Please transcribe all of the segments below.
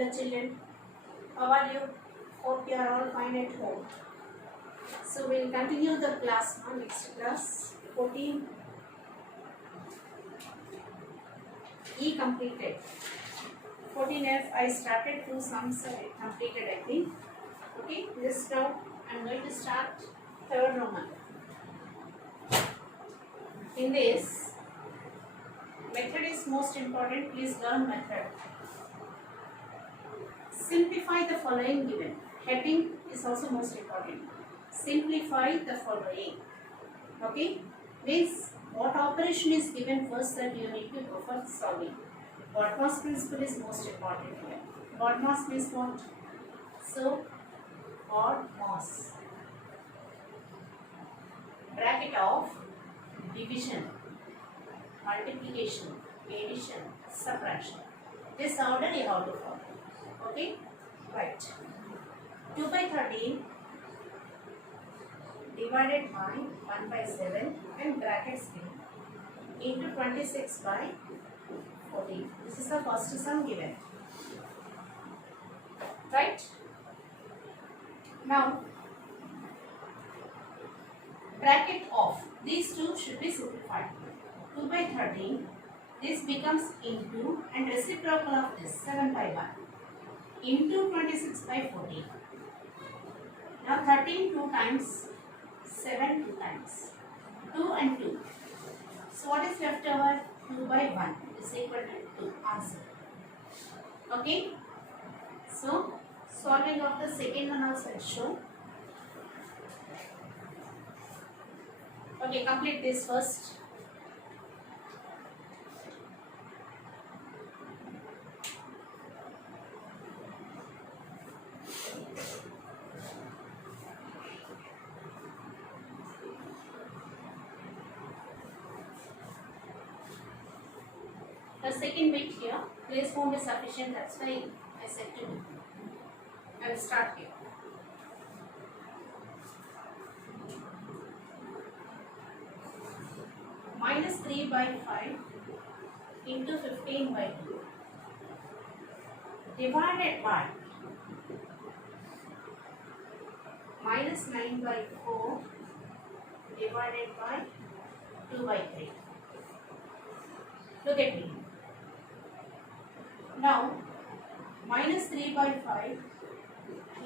Hello children, how are you? Hope you are all fine at home. So we will continue the class now, next class 14 E completed. 14F I started two sums completed I think. Okay, just now I am going to start third Roman. In this, method is most important, please learn method. Simplify the following given. Heading is also most important. Simplify the following. Okay? Means what operation is given first that you need to go for solving. BODMAS principle is most important here. BODMAS means what? So, BODMAS. Bracket of division, multiplication, addition, subtraction. This order you have to follow. Okay, right. 2 by 13 divided by 1 by 7 and brackets into 26 by 14. This is the first sum given. Right? Now, bracket of these two should be simplified. 2 by 13, this becomes into and reciprocal of this 7 by 1. Into 26 by 14. Now 13 2 times, 7 2 times. 2 and 2. So what is left over? 2 by 1 is equal to 2. Answer. Okay. So solving of the second one also is shown. Okay, complete this first. The second bit here, place form is sufficient, that's why I said to do. I will start here. Minus 3 by 5 into 15 by 2 divided by minus 9 by 4 divided by 2 by 3. Look at me. Now, minus 3 by 5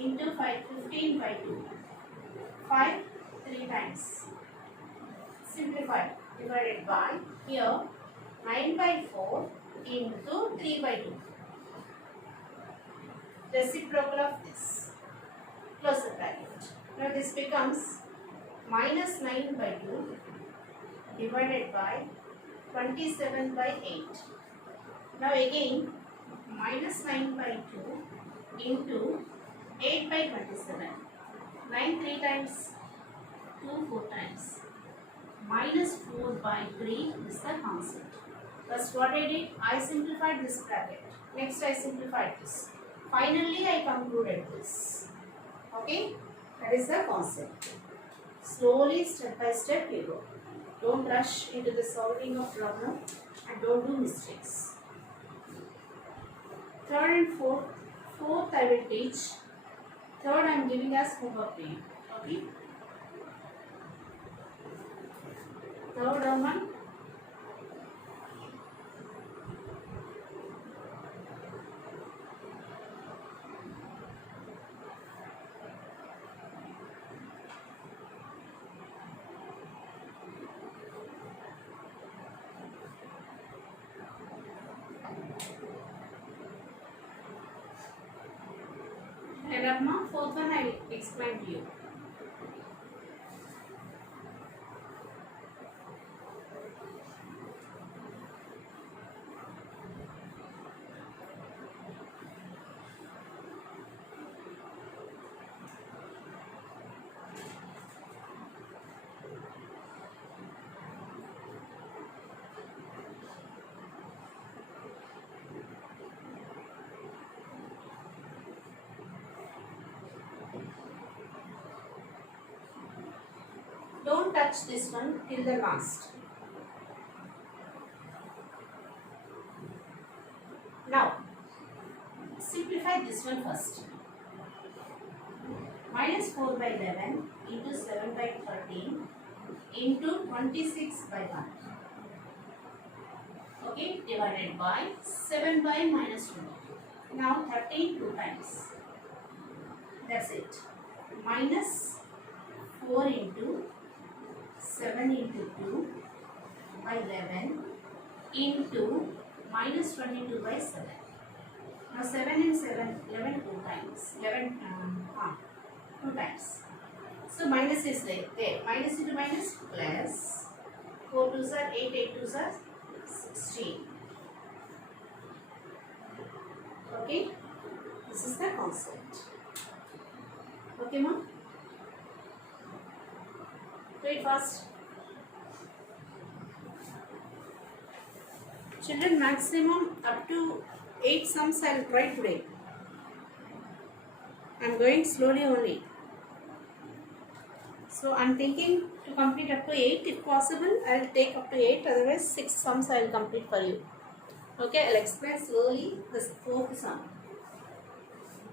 into 15 by 2. 5 3 times. Simplify. Divided by, here, 9 by 4 into 3 by 2. Reciprocal of this. Close the bracket. Now, this becomes minus 9 by 2 divided by 27 by 8. Now again, minus 9 by 2 into 8 by 27. 9 3 times, 2 4 times. Minus 4 by 3 is the concept. First what I did, I simplified this bracket. Next I simplified this. Finally I concluded this. Okay, that is the concept. Slowly, step by step you go. Don't rush into the solving of problem and don't do mistakes. Third and fourth I will teach. Third I am giving as homework to you. Okay. Third Roman. Rahma, fourth one I will explain to you. Don't touch this one till the last. Now, simplify this one first. Minus 4 by 11 into 7 by 13 into 26 by 1. Okay, divided by 7 by minus 2. Now 13 two times. That's it. Minus 4 into 7 into 2 by 11 into minus 22 by 7. Now 7 and 7, 11 two times. 2 times. So minus is there. Minus into minus plus 4 2s are 8, 8 2s are 16. Okay, this is the concept. Okay, ma'am? Do it fast. Children, maximum up to 8 sums I will try today. I am going slowly only. So I am thinking to complete up to 8. If possible, I will take up to 8. Otherwise, 6 sums I will complete for you. Okay, I will explain slowly the 4th sum.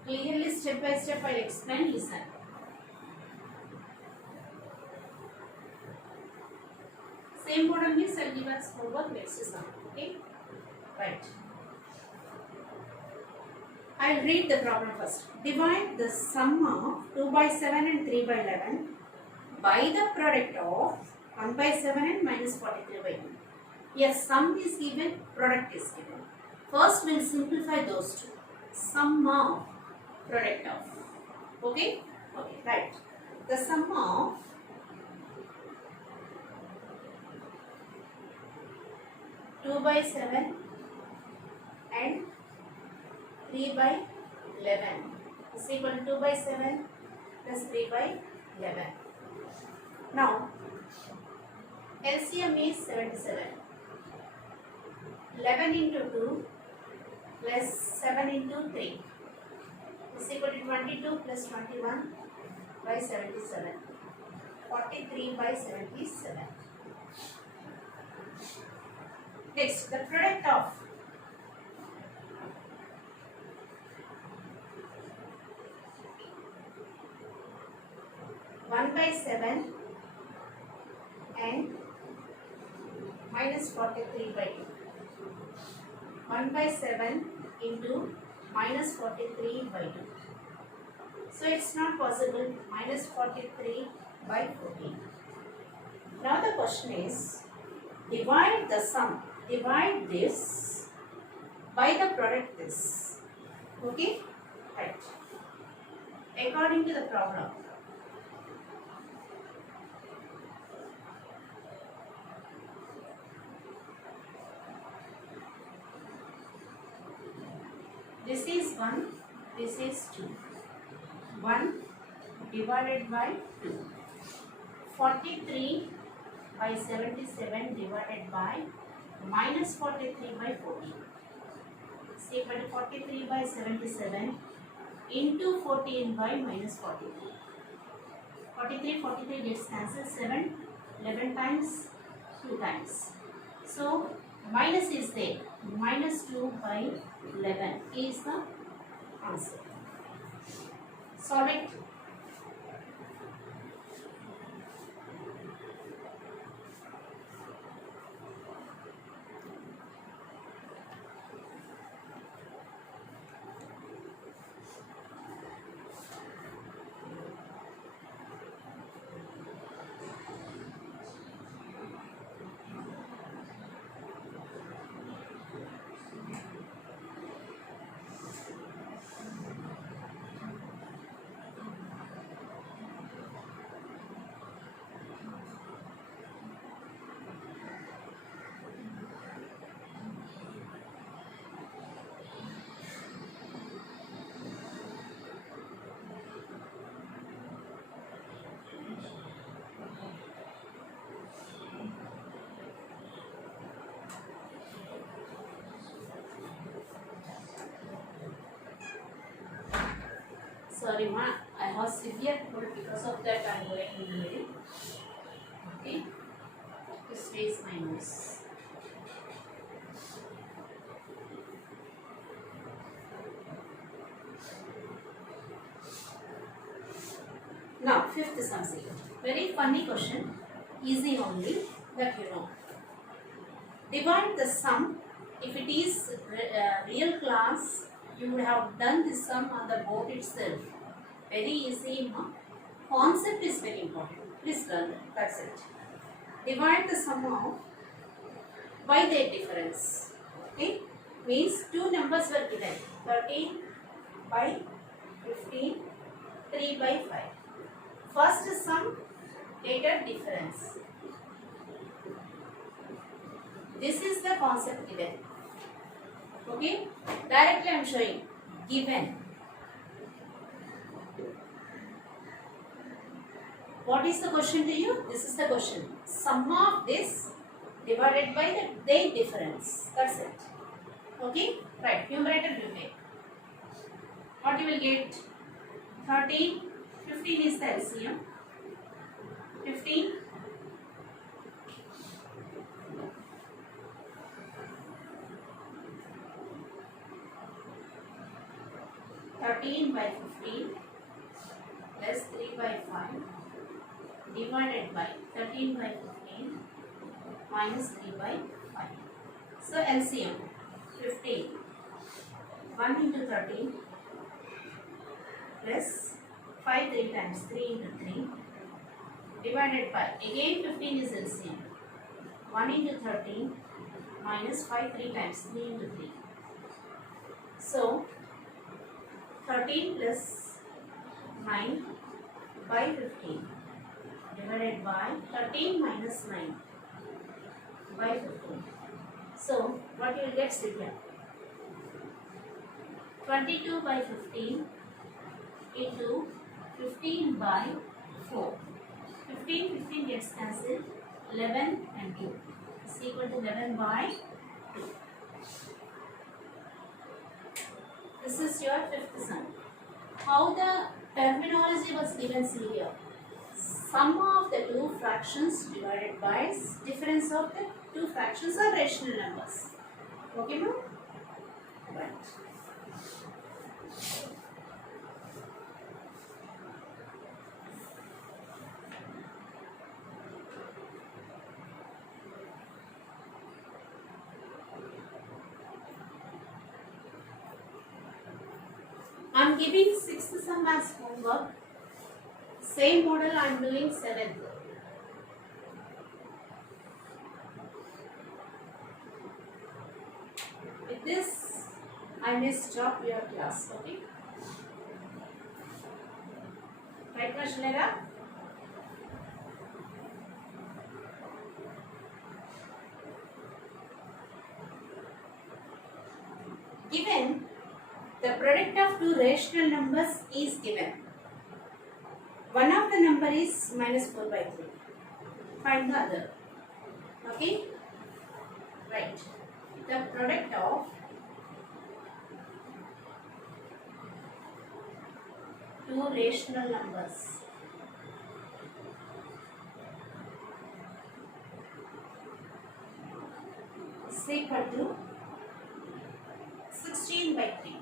Clearly, step by step, I will explain. Listen. Same model means I will give us homework next sum. Okay, right. I will read the problem first. Divide the sum of 2 by 7 and 3 by 11 by the product of 1 by 7 and minus 43 by 2. Yes, sum is given, product is given. First, we will simplify those two. Sum of, product of. Okay? Okay, right. The sum of 2 by 7 and 3 by 11 is equal to 2 by 7 plus 3 by 11. Now, LCM is 77. 11 into 2 plus 7 into 3 is equal to 22 plus 21 by 77. 43 by 77. Next, the product of 1 by 7 and minus 43 by 2. 1 by 7 into minus 43 by 2. So it's not possible. Minus 43 by 14. Now the question is, divide the sum. Divide this by the product this. Okay? Right. According to the problem. This is 1, this is 2. 1 divided by 2. 43 by 77 divided by minus 43 by 14. Say, but 43 by 77 into 14 by minus 43. 43 gets cancelled. 7, 11 times, 2 times. So, minus is there. Minus 2 by 11 is the answer. Solve it. Sorry ma, I have severe cold, because of that I am going in. Okay, this is my nose. fifth sum see. Very funny question, easy only, that you know. Divide the sum. If it is real class, you would have done this sum on the board itself. Very easy. Concept is very important. Please learn that. That's it. Divide the sum of by their difference. Okay? Means two numbers were given. 13 by 15, 3 by 5. First sum, later difference. This is the concept given. Okay? Directly I am showing. Given. What is the question to you? This is the question. Sum of this divided by their difference. That's it. Okay? Right. Numerator will make. What you will get? 13. 15 is the LCM. 15. 13 by 15 plus 3 by 5 divided by 13 by 15 minus 3 by 5. So LCM 15. 1 into 13 plus 5 3 times 3 into 3 divided by, again 15 is LCM. 1 into 13 minus 5 3 times 3 into 3. So 13 plus 9 by 15 divided by 13 minus 9 by 15. So what you will get here? 22 by 15 into 15 by 4. 15 gets cancelled. 11 and 2 is equal to 11 by 2. This is your fifth sum. How the terminology was given here? Sum of the two fractions divided by difference of the two fractions are rational numbers. Okay, ma'am? Right. I am giving 6th sum as homework. Same model I am doing 7th. With this, I may stop your class. Okay? Right, Mashalera? Given the product of two rational numbers is given. One of the number is minus 4 by 3. Find the other. Okay? Right. The product of two rational numbers is equal to 16 by 3.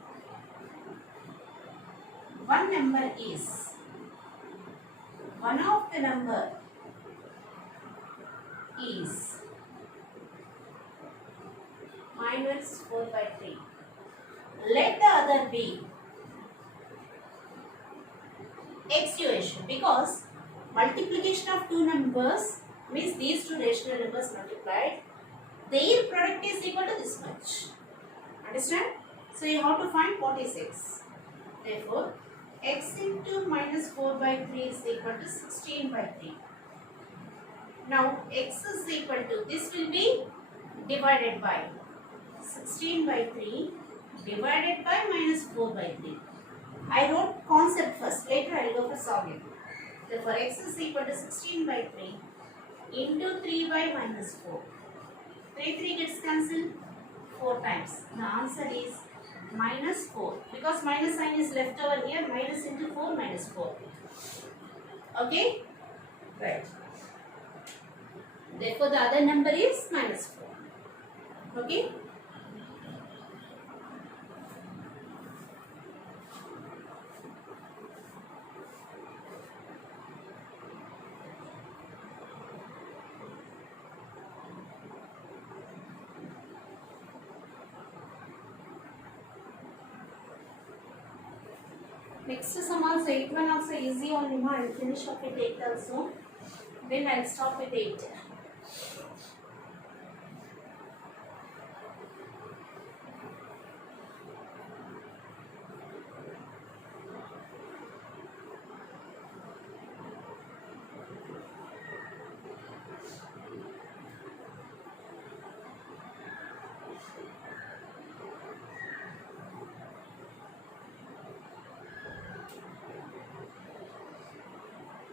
One number is, one of the number is minus 4 by 3. Let the other be exuation, because multiplication of two numbers means these two rational numbers multiplied, their product is equal to this much. Understand? So you have to find what is x. Therefore, x into minus 4 by 3 is equal to 16 by 3. Now x is equal to, this will be divided by 16 by 3 divided by minus 4 by 3. I wrote concept first, later I will go for solving. Therefore x is equal to 16 by 3 into 3 by minus 4. 3 gets cancelled 4 times. The answer is minus 4, because minus sign is left over here. Minus into 4 minus 4. Okay? Right. Therefore the other number is minus 4. Okay? Next sum also 8 one also easy only. Ma, I will finish up with 8 also. Then I will stop with 8.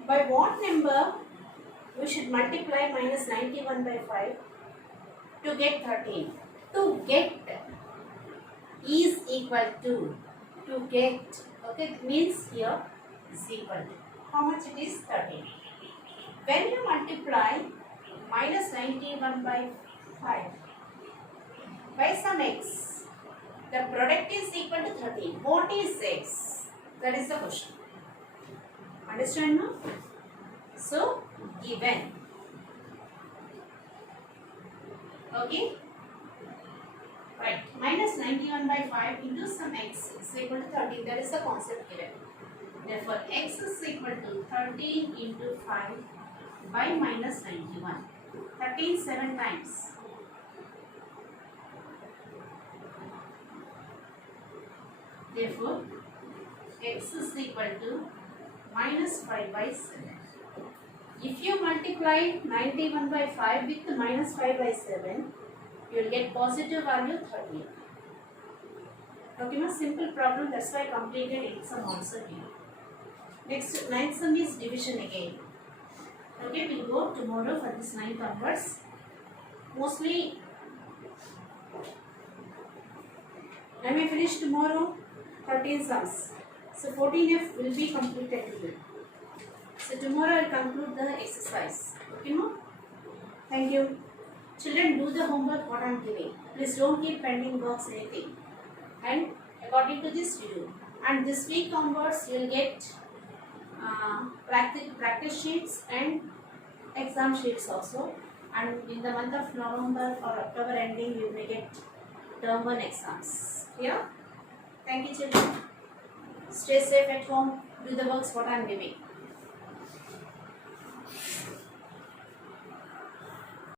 By what number we should multiply minus 91 by 5 to get 13? To get is equal to get, okay, it means here is equal to, how much it is? 13. When you multiply minus 91 by 5 by some x, the product is equal to 13. What is x? That is the question. Understand now? So, given. Okay? Right. Minus 91 by 5 into some x is equal to 13. That is the concept given. Therefore, x is equal to 13 into 5 by minus 91. 13 7 times. Therefore, x is equal to minus 5 by 7. If you multiply 91 by 5 with minus 5 by 7, you will get positive value 13. Okay, now simple problem, that's why I completed 8 sum also here. Next, 9th sum is division again. Okay, we will go tomorrow for this 9th onwards. Mostly, I may finish tomorrow 13 sums. So 14F will be completed today. So tomorrow I will conclude the exercise. Okay, no? Thank you. Children, do the homework what I am giving. Please don't keep pending box anything. And according to this you do. And this week onwards you will get practice sheets and exam sheets also. And in the month of November or October ending you may get term 1 exams. Yeah? Thank you, children. Stay safe at home. Do the works what I am giving.